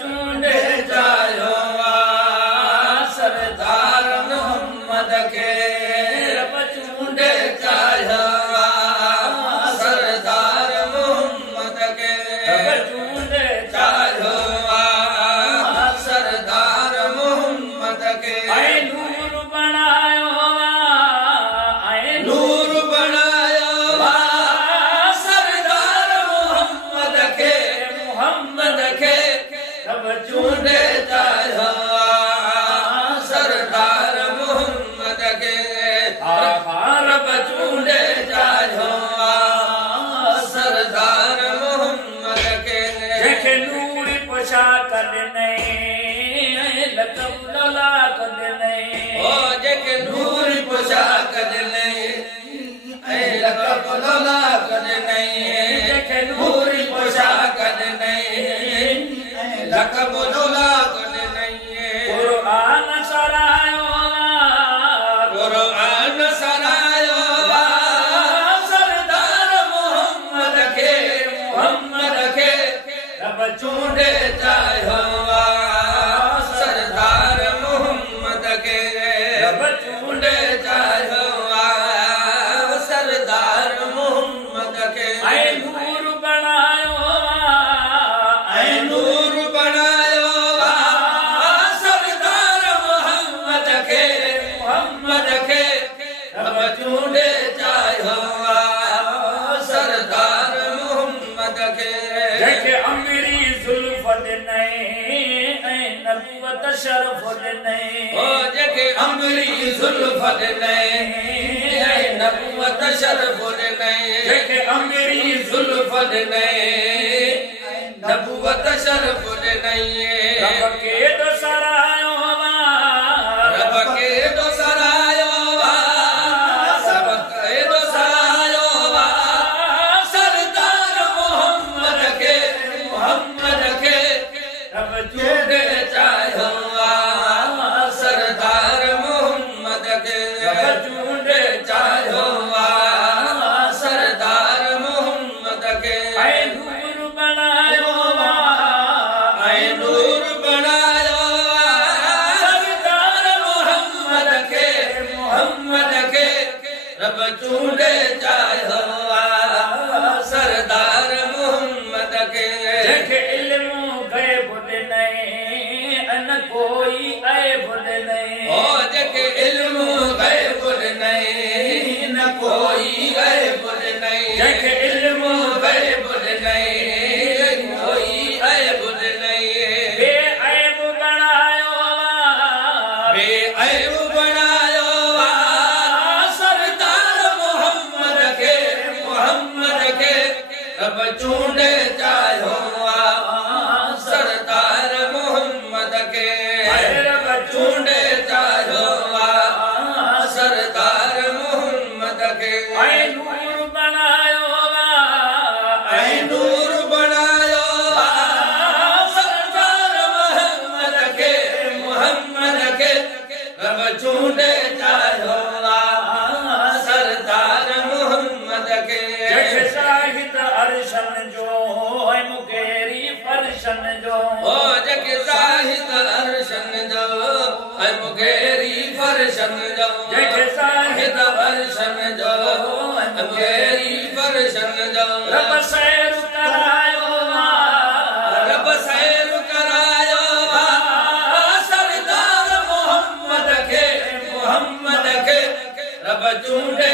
चूंडे चाहियो सरदार मोहम्मद के रब चूंडे चाहियो सरदार मोहम्मद के रब चूंडे चाहियो सरदार मोहम्मद के ऐ नूर बनायो सरदार मोहम्मद के रब चूंडे चाहियो सरदार मोहम्मद के रब चूंडे चाहियो सरदार मोहम्मद के जेके नूर पोशाक ॾिनई लकब लौला ॾिनई ओ जेके नूर पोशाक ॾिनई लकब लौला ॾिनई जेके नूर पोशाक ॾिनई लकब लौला ॾिनई क़ुरान सरायो सरदार मोहम्मद के रब चूंडे चाहियो सरदार मोहम्मद के रब चूंडे चाहियो सरदार मोहम्मद के ऐ नूर बनायो सरदार मोहम्मद के रब चूंडे चाहियो सरदार मोहम्मद के जेके अमीरी जुल्फ ॾिनई नबूवत शरफ ॾिनई ओ जेके अमीरी जुल्फ ॾिनई नबूवत शरफ ॾिनई जेके अमीरी जुल्फ ॾिनई नबूवत शरफ ॾिनई रब के तो सरायो सरदार मोहम्मद के रब चूंडे चाहियो सरदार मोहम्मद के रब चूंडे चाहियो सरदार मोहम्मद के ऐ नूर बनायो सरदार मोहम्मद के रब चूंडे चाहियो सरदार मोहम्मद के जेके इल्म गैब ॾिनई अन कोई ऐब ॾिनई ओ जेके इल्म गैब ॾिनई न कोई ऐब ॾिनई जेके इल्म गैब ॾिनई कोई ऐब ॾिनई बेऐब बनायो सरदार मोहम्मद के रब चूंडे चाहियो सरदार मोहम्मद के रब चूंडे चाहियो सरदार मोहम्मद के ऐ नूर बनायो सरदार मोहम्मद के रब चूंडे चाहियो सरदार मोहम्मद के जेके साहिद अर्शन जो ऐ मुकेरी फर्शन जो ओ जेके साहिद अर्शन जो ऐ मुकेरी फर्शन जो जेके साहिद अर्शन जो ऐ मुकेरी फर्शन जो रब सैर करायो सरदार मोहम्मद के रब चूंडे